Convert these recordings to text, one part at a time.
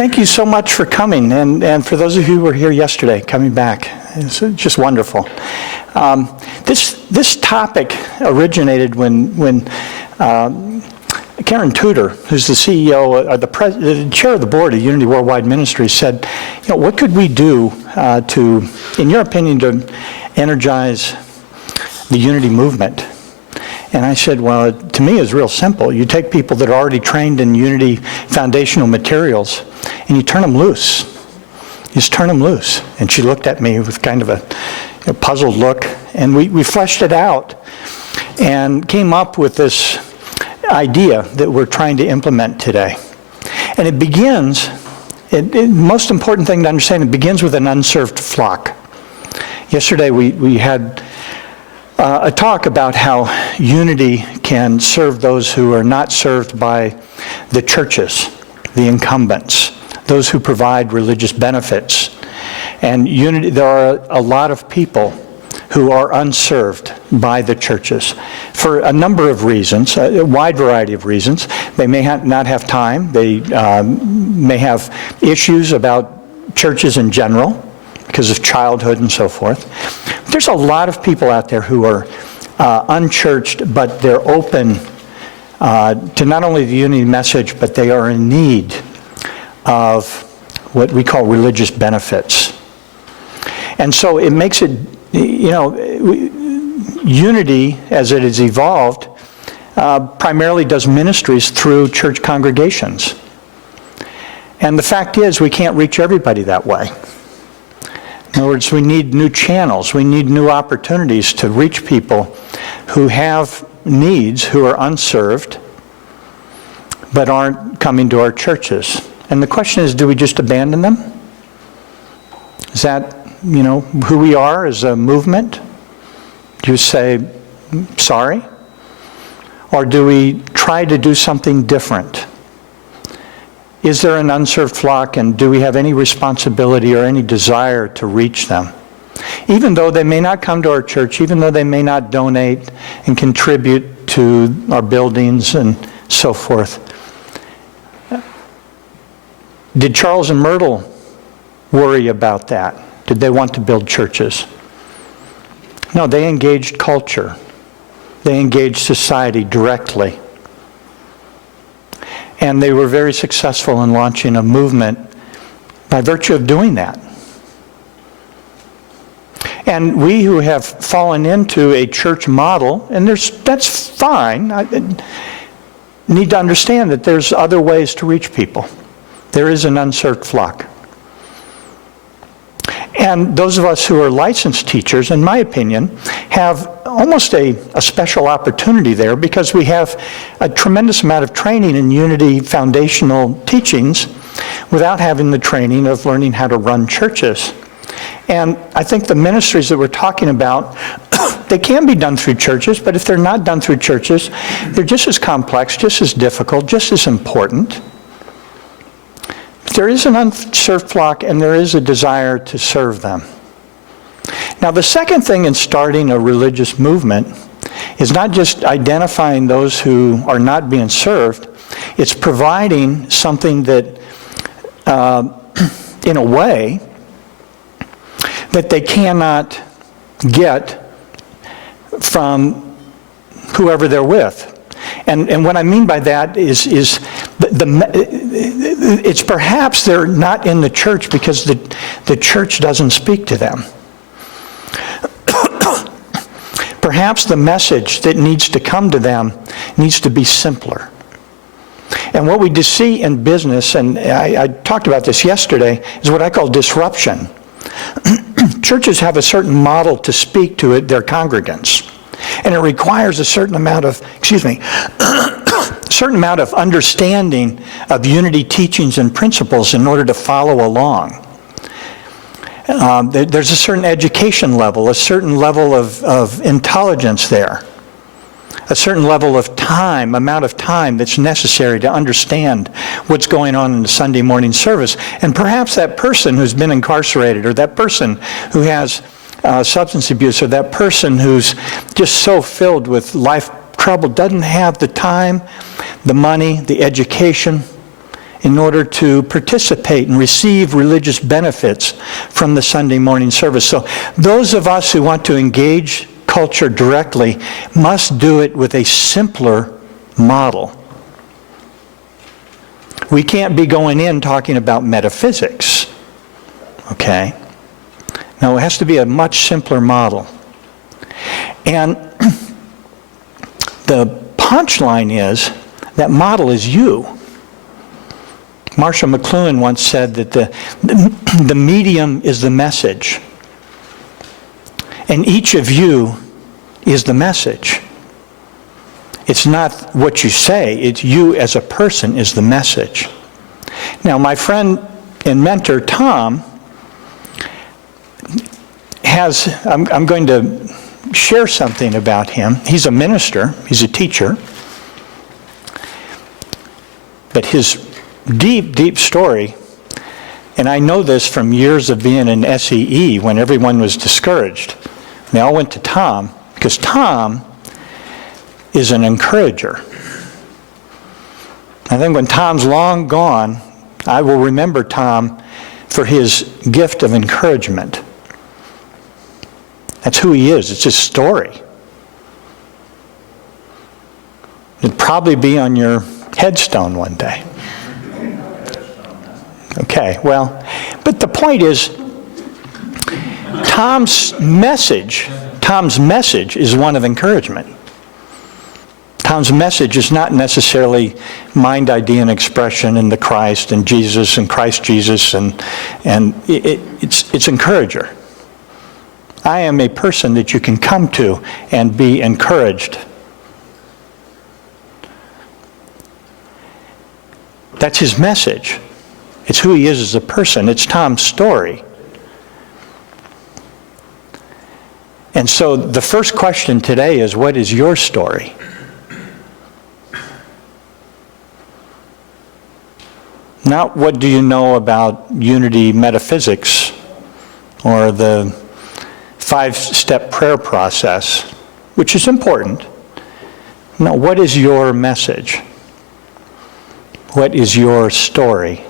Thank you so much for coming, and for those of you who were here yesterday, coming back. It's just wonderful. This topic originated when Karen Tudor, who's the CEO, or the chair of the board of Unity Worldwide Ministries, said, what could we do to, in your opinion, to energize the Unity movement? And I said, well, to me, it's real simple. You take people that are already trained in Unity foundational materials, and you turn them loose. You just turn them loose. And she looked at me with kind of a puzzled look, and we fleshed it out and came up with this idea that we're trying to implement today. And it begins, most important thing to understand, it begins with an unserved flock. Yesterday we had a talk about how Unity can serve those who are not served by the churches, the incumbents, those who provide religious benefits. And Unity, there are a lot of people who are unserved by the churches for a number of reasons, a wide variety of reasons. They may not have time. They may have issues about churches in general because of childhood and so forth. There's a lot of people out there who are unchurched, but they're open to not only the Unity message, but they are in need of what we call religious benefits. And so it makes it, Unity, as it has evolved, primarily does ministries through church congregations. And the fact is, we can't reach everybody that way. In other words, we need new channels. We need new opportunities to reach people who have needs, who are unserved, but aren't coming to our churches. And the question is, do we just abandon them? Is that, who we are as a movement? Do you say, sorry? Or do we try to do something different? Is there an unserved flock, and do we have any responsibility or any desire to reach them? Even though they may not come to our church, even though they may not donate and contribute to our buildings and so forth. Did Charles and Myrtle worry about that? Did they want to build churches? No, they engaged culture. They engaged society directly. And they were very successful in launching a movement by virtue of doing that. And we who have fallen into a church model, and that's fine, need to understand that there's other ways to reach people. There is an unserved flock. And those of us who are licensed teachers, in my opinion, have almost a special opportunity there because we have a tremendous amount of training in Unity foundational teachings without having the training of learning how to run churches. And I think the ministries that we're talking about, they can be done through churches, but if they're not done through churches, they're just as complex, just as difficult, just as important. There is an unserved flock, and there is a desire to serve them. Now, the second thing in starting a religious movement is not just identifying those who are not being served, it's providing something that, in a way, that they cannot get from whoever they're with. And what I mean by that is it's perhaps they're not in the church because the church doesn't speak to them. Perhaps the message that needs to come to them needs to be simpler. And what we see in business, and I talked about this yesterday, is what I call disruption. Churches have a certain model to speak to their congregants. And it requires a certain amount of, certain amount of understanding of Unity teachings and principles in order to follow along. There's a certain education level, a certain level of intelligence there, a certain level of time, amount of time that's necessary to understand what's going on in the Sunday morning service. And perhaps that person who's been incarcerated, or that person who has substance abuse, or that person who's just so filled with life trouble doesn't have the time, the money, the education, in order to participate and receive religious benefits from the Sunday morning service. So those of us who want to engage culture directly must do it with a simpler model. We can't be going in talking about metaphysics, okay? No, it has to be a much simpler model. And the punchline is, that model is you. Marshall McLuhan once said that the medium is the message. And each of you is the message. It's not what you say, it's you as a person is the message. Now, my friend and mentor, Tom, I'm going to share something about him. He's a minister, he's a teacher. But his deep, deep story, and I know this from years of being in SEE when everyone was discouraged. They all went to Tom, because Tom is an encourager. I think when Tom's long gone, I will remember Tom for his gift of encouragement. That's who he is. It's his story. It'd probably be on your headstone one day. Okay, well, but the point is, Tom's message is one of encouragement. Tom's message is not necessarily mind, idea, and expression in the Christ and Jesus and Christ Jesus, and it's encourager. I am a person that you can come to and be encouraged. That's his message. It's who he is as a person. It's Tom's story. And so the first question today is, what is your story? Not what do you know about unity metaphysics or the 5-step prayer process, which is important. No, what is your message? What is your story?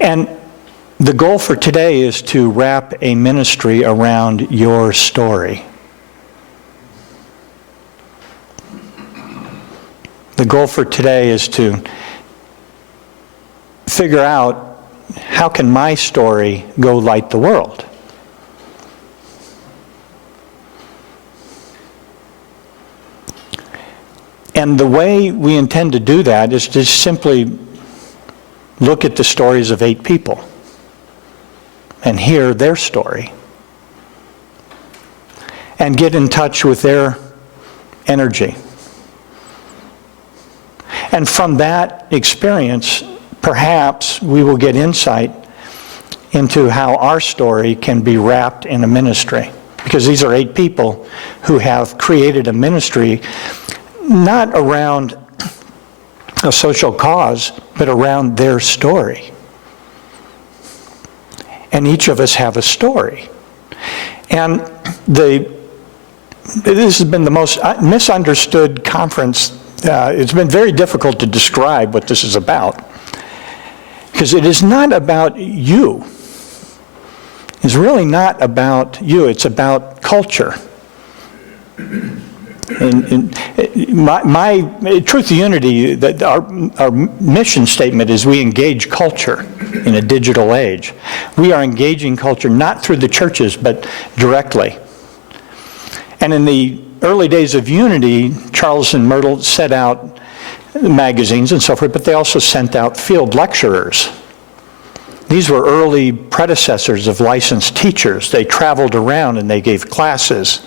And the goal for today is to wrap a ministry around your story. The goal for today is to figure out, how can my story go light the world? And the way we intend to do that is to simply look at the stories of 8 people and hear their story and get in touch with their energy. And from that experience, perhaps we will get insight into how our story can be wrapped in a ministry. Because these are 8 people who have created a ministry not around a social cause, but around their story. And each of us have a story. And this has been the most misunderstood conference. It's been very difficult to describe what this is about. Because it is not about you. It's really not about you. It's about culture. And my Truth to Unity, our mission statement is we engage culture in a digital age. We are engaging culture not through the churches, but directly. And in the early days of Unity, Charles and Myrtle set out magazines and so forth, but they also sent out field lecturers. These were early predecessors of licensed teachers. They traveled around and they gave classes.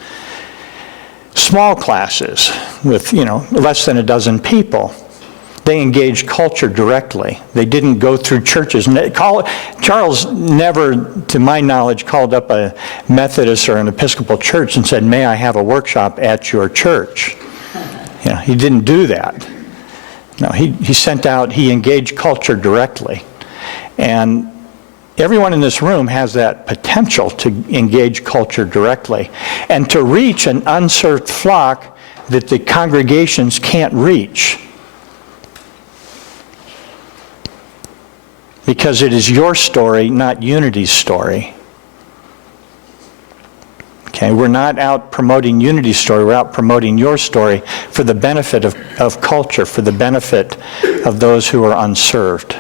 Small classes with, less than a dozen people. They engaged culture directly. They didn't go through churches. Charles never, to my knowledge, called up a Methodist or an Episcopal church and said, "May I have a workshop at your church?" He didn't do that. No, he engaged culture directly. And everyone in this room has that potential to engage culture directly and to reach an unserved flock that the congregations can't reach. Because it is your story, not Unity's story. Okay, we're not out promoting Unity's story, we're out promoting your story for the benefit of culture, for the benefit of those who are unserved.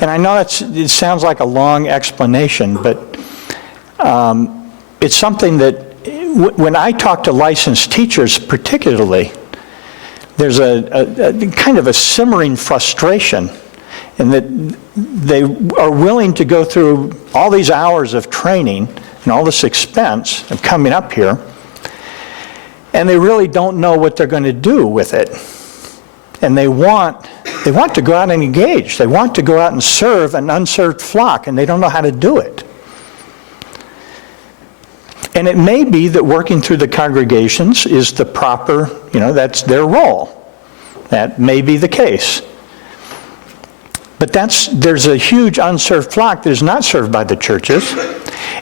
And I know it sounds like a long explanation, but it's something that when I talk to licensed teachers particularly, there's a kind of a simmering frustration in that they are willing to go through all these hours of training and all this expense of coming up here, and they really don't know what they're going to do with it. And they want to go out and engage. They want to go out and serve an unserved flock, and they don't know how to do it. And it may be that working through the congregations is the proper, that's their role. That may be the case. But there's a huge unserved flock that is not served by the churches,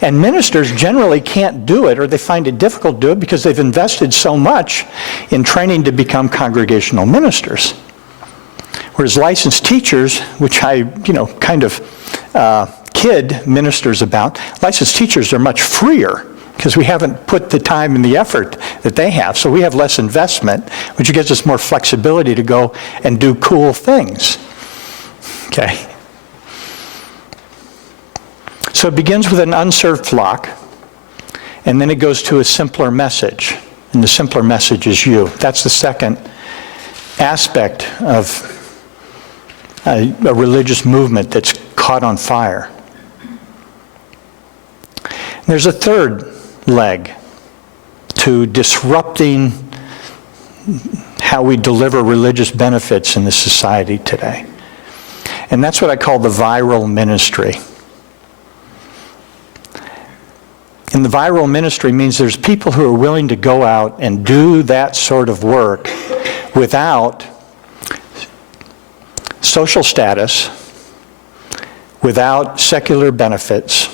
and ministers generally can't do it, or they find it difficult to do it because they've invested so much in training to become congregational ministers. Whereas licensed teachers, which I, kind of kid ministers about, licensed teachers are much freer because we haven't put the time and the effort that they have. So we have less investment, which gives us more flexibility to go and do cool things. Okay. So it begins with an unserved flock, and then it goes to a simpler message. And the simpler message is you. That's the second aspect of a religious movement that's caught on fire. There's a third leg to disrupting how we deliver religious benefits in this society today. And that's what I call the viral ministry. And the viral ministry means there's people who are willing to go out and do that sort of work without social status, without secular benefits,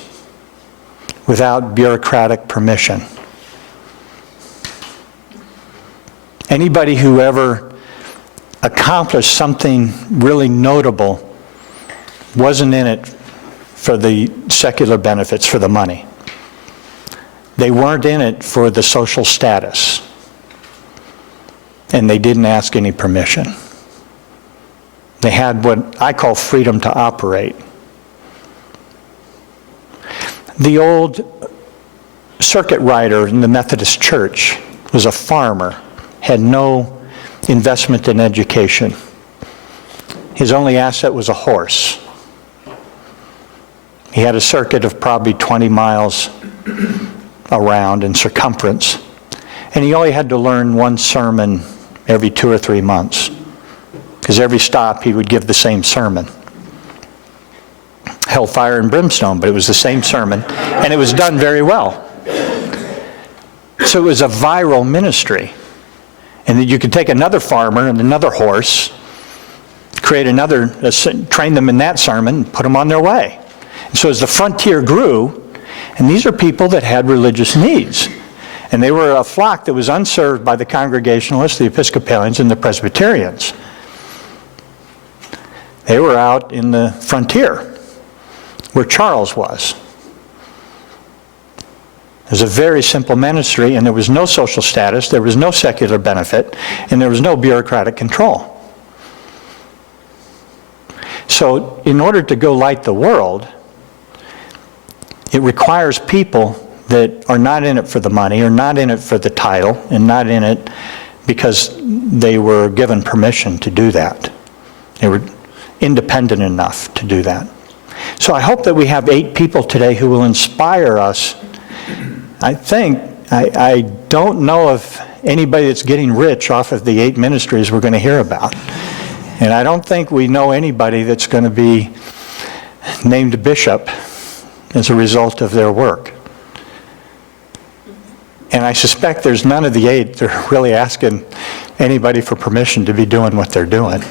without bureaucratic permission. Anybody who ever accomplished something really notable wasn't in it for the secular benefits, for the money. They weren't in it for the social status. And they didn't ask any permission. They had what I call freedom to operate. The old circuit rider in the Methodist Church was a farmer, had no investment in education. His only asset was a horse. He had a circuit of probably 20 miles around in circumference, and he only had to learn one sermon every 2 or 3 months, because every stop he would give the same sermon. Hellfire and brimstone, but it was the same sermon, and it was done very well. So it was a viral ministry. And then you could take another farmer and another horse, create another, train them in that sermon, and put them on their way. And so as the frontier grew, and these are people that had religious needs, and they were a flock that was unserved by the Congregationalists, the Episcopalians, and the Presbyterians. They were out in the frontier, where Charles was. It was a very simple ministry, and there was no social status, there was no secular benefit, and there was no bureaucratic control. So in order to go light the world, it requires people that are not in it for the money, or not in it for the title, and not in it because they were given permission to do that. They were independent enough to do that. So I hope that we have 8 people today who will inspire us. I don't know of anybody that's getting rich off of the 8 ministries we're going to hear about. And I don't think we know anybody that's going to be named a bishop as a result of their work. And I suspect there's none of the 8 that are really asking anybody for permission to be doing what they're doing.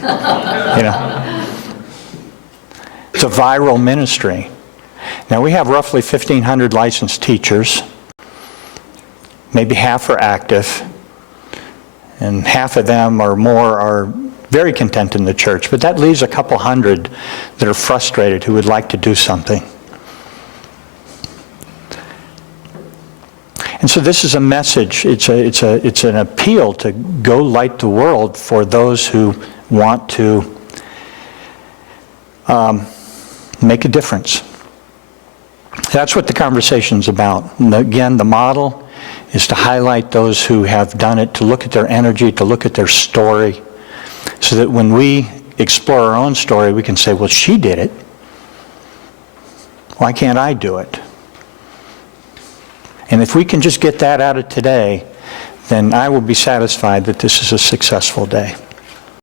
It's a viral ministry. Now, we have roughly 1,500 licensed teachers. Maybe half are active, and half of them or more are very content in the church. But that leaves a couple hundred that are frustrated who would like to do something. And so this is a message. It's an appeal to go light the world for those who want to make a difference. That's what the conversation's about. And again, the model is to highlight those who have done it, to look at their energy, to look at their story, so that when we explore our own story, we can say, well, she did it. Why can't I do it? And if we can just get that out of today, then I will be satisfied that this is a successful day.